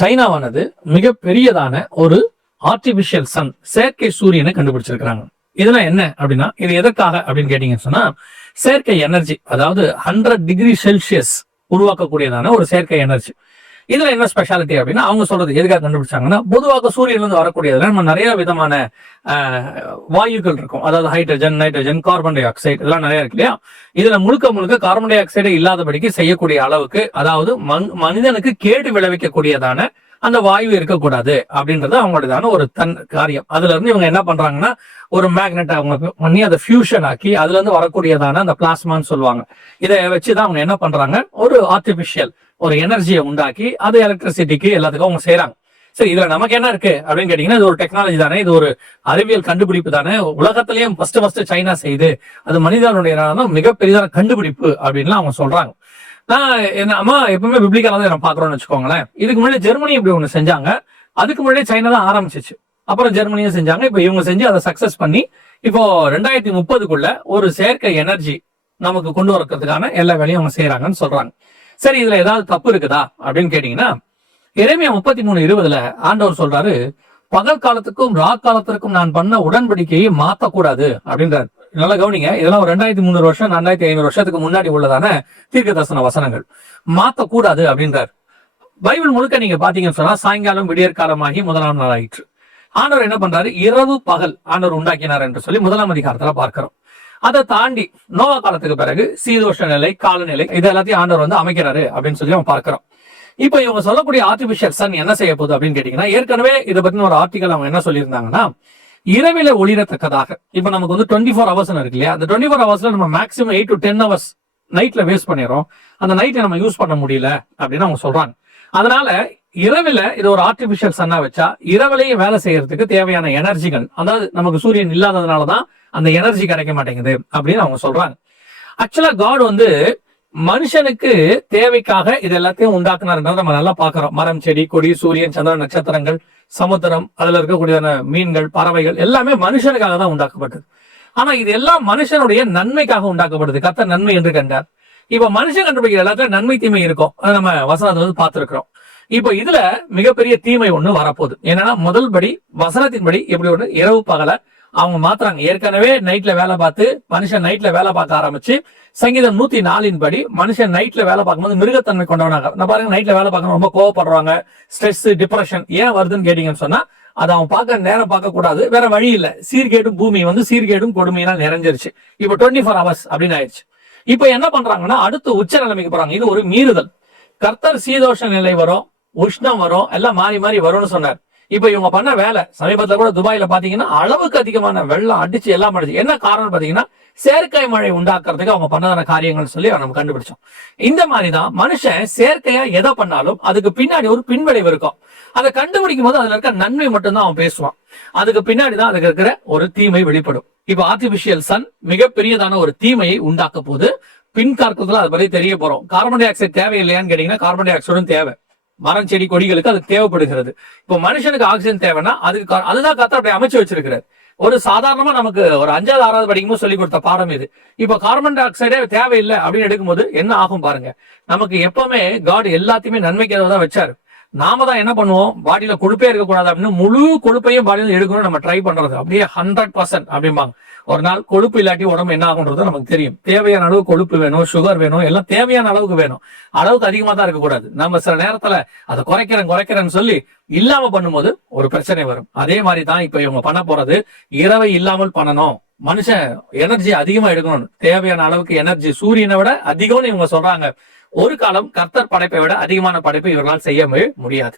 சைனாவானது மிக பெரியதான ஒரு artificial Sun, செயற்கை சூரியனை கண்டுபிடிச்சிருக்கிறாங்க. இதெல்லாம் என்ன அப்படின்னா, இது எதற்காக அப்படின்னு கேட்டீங்கன்னு சொன்னா, செயற்கை எனர்ஜி, அதாவது 100 டிகிரி செல்சியஸ் உருவாக்கக்கூடியதான ஒரு செயற்கை எனர்ஜி. இதுல என்ன ஸ்பெஷாலிட்டி அப்படின்னா, அவங்க சொல்றது எதுக்காக கண்டுபிடிச்சாங்கன்னா, பொதுவாக சூரியன்ல இருந்து வரக்கூடியதுல நம்ம நிறைய விதமான வாயுக்கள் இருக்கும். அதாவது hydrogen, nitrogen, carbon di oxide இதெல்லாம் நிறைய இருக்கு இல்லையா. இதுல முழுக்க முழுக்க கார்பன் டை ஆக்சைடு இல்லாதபடிக்கு செய்யக்கூடிய அளவுக்கு, அதாவது மனிதனுக்கு கேடு விளைவிக்கக்கூடியதான அந்த வாயு இருக்கக்கூடாது அப்படின்றது அவங்களுடையதான ஒரு காரியம். அதுல இருந்து இவங்க என்ன பண்றாங்கன்னா, ஒரு மேக்னெட் அவங்க பண்ணி அதை ஃபியூஷன் ஆக்கி அதுல இருந்து வரக்கூடியதான அந்த பிளாஸ்மான்னு சொல்லுவாங்க. இதை வச்சுதான் அவங்க என்ன பண்றாங்க, ஒரு ஆர்டிபிஷியல் ஒரு எனர்ஜியை உண்டாக்கி அது எலக்ட்ரிசிட்டிக்கு எல்லாத்துக்கும் அவங்க செய்யறாங்க. சரி, இதுல நமக்கு என்ன இருக்கு அப்படின்னு கேட்டீங்கன்னா, இது ஒரு டெக்னாலஜி தானே, இது ஒரு அறிவியல் கண்டுபிடிப்பு தானே, உலகத்திலேயே ஃபர்ஸ்ட் சைனா செய்து அது மனிதனுடைய மிக பெரிதான கண்டுபிடிப்பு அப்படின்னு அவங்க சொல்றாங்க. நான் என்ன அம்மா எப்பவுமே பிப்ளிக்கலா தான் நம்ம பாக்குறோம்னு வச்சுக்கோங்களேன். இதுக்கு முன்னாடி ஜெர்மனி இப்படி ஒண்ணு செஞ்சாங்க, அதுக்கு முன்னாடி சைனா தான் ஆரம்பிச்சிச்சு, அப்புறம் ஜெர்மனியும் செஞ்சாங்க. இப்ப இவங்க செஞ்சு அதை சக்சஸ் பண்ணி இப்போ 2030க்குள்ள ஒரு செயற்கை எனர்ஜி நமக்கு கொண்டு வரதுக்கான எல்லா வேலையும் அவங்க செய்யறாங்கன்னு சொல்றாங்க. சரி, இதுல ஏதாவது தப்பு இருக்குதா அப்படின்னு கேட்டீங்கன்னா, எரேமியா 33:20 ஆண்டவர் சொல்றாரு, பகல் காலத்துக்கும் காலத்திற்கும் நான் பண்ண உடன்படிக்கையை மாத்தக்கூடாது அப்படின்றாரு. நல்லா கவனிங்க, இதெல்லாம் ஒரு 2300 வருஷம் 4500 வருஷத்துக்கு முன்னாடி உள்ளதான தீர்க்க தரிசன வசனங்கள். மாத்தக்கூடாது அப்படின்றாரு. பைபிள் முழுக்க நீங்க பாத்தீங்கன்னு சொன்னா, சாயங்காலம் விடியற் காலமாகி 1ஆம் நாள் ஆயிற்று. ஆண்டவர் என்ன பண்றாரு, இரவு பகல் ஆண்டவர் உண்டாக்கினார் என்று சொல்லி 1ஆம் அதிகாரத்துல பார்க்கிறோம். அதை தாண்டி நோவா காலத்துக்கு பிறகு சீதோஷ நிலை, காலநிலை இது எல்லாத்தையும் ஆண்டவர் அமைக்கிறாரு அப்படின்னு சொல்லி நம்ம பார்க்கிறோம். இப்ப இவங்க சொல்லக்கூடிய ஆர்டிபிஷியல் சன் என்ன செய்ய போகுது அப்படின்னு கேட்டீங்கன்னா, ஏற்கனவே இதை பத்தின ஒரு ஆர்டிகல் அவங்க என்ன சொல்லியிருந்தாங்கன்னா, இரவில ஒளிரத்தக்கதாக, இப்ப நமக்கு 24 ஹவர்ஸ் இருக்கு இல்லையா, அந்த 24 ஹவர்ஸ்ல நம்ம மேக்ஸிமம் 8 to 10 ஹவர்ஸ் நைட்ல வேஸ்ட் பண்ணிடுறோம். அந்த நைட்டை நம்ம யூஸ் பண்ண முடியல அப்படின்னு அவங்க சொல்றாங்க. அதனால இரவில இது ஒரு ஆர்டிபிஷியல் சன்னா வச்சா இரவிலையும் வேலை செய்யறதுக்கு தேவையான எனர்ஜிகள், அதாவது நமக்கு சூரியன் இல்லாததுனாலதான் அந்த எனர்ஜி கிடைக்க மாட்டேங்குது அப்படின்னு அவங்க சொல்றாங்க. ஆக்சுவலா காட் மனுஷனுக்கு தேவைக்காக இது எல்லாத்தையும் உண்டாக்குனாருன்றத நம்ம நல்லா பாக்குறோம். மரம், செடி, கொடி, சூரியன், சந்திரன், நட்சத்திரங்கள், சமுத்திரம், அதுல இருக்கக்கூடியதான மீன்கள், பறவைகள் எல்லாமே மனுஷனுக்காக தான் உண்டாக்கப்பட்டது. ஆனா இது எல்லாம் மனுஷனுடைய நன்மைக்காக உண்டாக்கப்படுது. கர்த்தர் நன்மை என்று கண்டார். இப்ப மனுஷன் கண்டுபிடிக்கிற எல்லாத்தையும் நன்மை தீமை இருக்கும், அதை நம்ம வசனத்தை பார்த்திருக்கிறோம். இப்ப இதுல மிகப்பெரிய தீமை ஒண்ணு வரப்போகுது. என்னன்னா, முதல் படி வசனத்தின்படி எப்படி ஒண்ணு இரவு பகல அவங்க மாத்துறாங்க. ஏற்கனவே நைட்ல வேலை பார்த்து மனுஷன் நைட்ல வேலை பார்க்க ஆரம்பிச்சு, சங்கீதம் 104 படி மனுஷன் நைட்ல வேலை பார்க்கும்போது மிருகத்தன்மை கொண்டவனாக. நான் பாருங்க, நைட்ல வேலை பார்க்கணும் ரொம்ப கோவப்படுறாங்க, ஸ்ட்ரெஸ், டிப்ரெஷன் ஏன் வருதுன்னு கேட்டீங்கன்னு சொன்னா, அதை அவன் பார்க்க நேரம் பார்க்க கூடாது, வேற வழி இல்ல. சீர்கேடும் பூமி சீர்கேடும் கொடுமையினால் நிறைஞ்சிருச்சு. இப்ப 24 ஹவர்ஸ் அப்படின்னு ஆயிடுச்சு. இப்ப என்ன பண்றாங்கன்னா, அடுத்து உச்ச நிலைமைக்கு போறாங்க. இது ஒரு மீறுதல். கர்த்தர் சீதோஷ நிலை வரும், உஷ்ணம் வரும், எல்லாம் மாறி மாறி வரும்னு சொன்னார். இப்ப இவங்க பண்ண வேலை, சமீபத்துல கூட துபாயில பாத்தீங்கன்னா அளவுக்கு அதிகமான வெள்ளம் அடிச்சு எல்லாம் அடிச்சு. என்ன காரணம் பாத்தீங்கன்னா, செயற்கை மழை உண்டாக்குறதுக்கு அவங்க பண்ணதான காரியங்கள் சொல்லி நம்ம கண்டுபிடிச்சோம். இந்த மாதிரிதான் மனுஷன் செயற்கையா எதை பண்ணாலும் அதுக்கு பின்னாடி ஒரு பின்விளைவு இருக்கும். அதை கண்டுபிடிக்கும் போது அதுல இருக்க நன்மை மட்டும்தான் அவன் பேசுவான், அதுக்கு பின்னாடிதான் அதுக்கு இருக்கிற ஒரு தீமை வெளிப்படும். இப்ப ஆர்டிபிஷியல் சன் மிகப்பெரியதான ஒரு தீமையை உண்டாக்க போது பின்காலத்துல அதை பத்தி தெரிய போறோம். கார்பன் டை ஆக்சைடு தேவையில்லையான்னு கேட்டீங்கன்னா, கார்பன் டை ஆக்சைடும் தேவை. மரம், செடி, கொடிகளுக்கு அது தேவைப்படுகிறது. இப்போ மனுஷனுக்கு ஆக்சிஜன் தேவைன்னா அதுதான் கர்த்தர் அப்படி அமைச்சு வச்சிருக்கிறார். ஒரு சாதாரணமா நமக்கு ஒரு 5வது 6வது படிக்கும்போது சொல்லி கொடுத்த பாடம் இது. இப்ப கார்பன் டை ஆக்சைடே தேவையில்லை அப்படின்னு எடுக்கும்போது என்ன ஆகும் பாருங்க. நமக்கு எப்பவுமே காட் எல்லாத்தையுமே நன்மைக்கு தான் வச்சாரு. நாம தான் என்ன பண்ணுவோம், பாடியில கொழுப்பே இருக்கக்கூடாது அப்படின்னு முழு கொழுப்பையும் பாடியில எடுக்கணும் நம்ம ட்ரை பண்றது. அப்படியே 100% அப்படிம்பாங்க. ஒரு நாள் கொழுப்பு இல்லாட்டி உடம்பு என்ன ஆகுன்றது நமக்கு தெரியும். தேவையான அளவு கொழுப்பு வேணும், சுகர் வேணும், எல்லாம் தேவையான அளவுக்கு வேணும். அளவுக்கு அதிகமா தான் இருக்கக்கூடாது. நம்ம சில நேரத்துல அதை குறைக்கிறேன்னு சொல்லி இல்லாம பண்ணும்போது ஒரு பிரச்சனை வரும். அதே மாதிரி தான் இப்ப இவங்க பண்ண போறது, இரவை இல்லாமல் பண்ணணும், மனுஷன் எனர்ஜி அதிகமா எடுக்கணும், தேவையான அளவுக்கு எனர்ஜி சூரியனை விட அதிகம்னு இவங்க சொல்றாங்க. ஒரு காலம் கர்த்தர் படைப்பை விட அதிகமான படைப்பை இவர்களால் செய்ய முடியாது.